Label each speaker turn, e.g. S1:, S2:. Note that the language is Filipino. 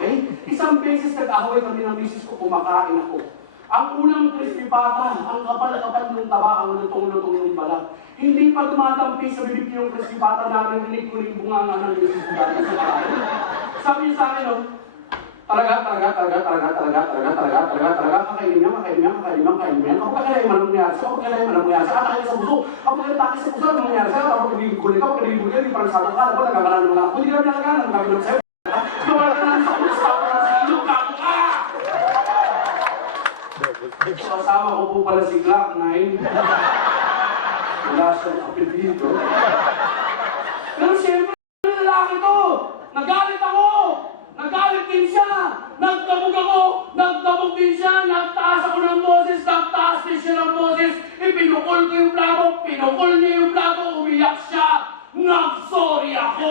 S1: Okay? Isang beses nag-away kami ng misis ko, kumakain ako. Ang unang crispy pata, ang kapal-kapal ng taba, ang lutong-lutong ng balat. Hindi pa dumadampi sa bibig yung crispy pata, narinig ko yung bunganga ng misis ko dati sa kain. Sabi niya sa akin, oh, talaga, talaga, talaga, talaga, talaga, talaga, talaga, talaga, talaga, kakainin niya, kakainin niya, kakainin niya, kakainin niya. Kapag kailangan man ang mangyari sa'yo, kapag kailangan man ang mangyari sa'yo, atake sa puso, kapag atake sa puso, ano mangyari sa'yo, kapag piniguguli ka, kapag piniguguli ka, di parang sabi ka, ako nagkakaroon ng mga, kung hindi ka naman nagkakaroon, ang gagawin sa'yo. Gawa ka lang sa puso, gawa ka lang sa ilong, gago ka! So, asawa ko po pala si Glock 9. Wala siyang apelido. Pero siyempre, lalaki to! Nagalit ako! Nagalit din siya! Nagdabog ako! Nagdabog din siya! Nagtaas ako ng boses! Nagtaas din siya ng boses! Ipinukol ko yung plato! Pinukol niya yung plato! Umiyak siya! Nag-sorry ako!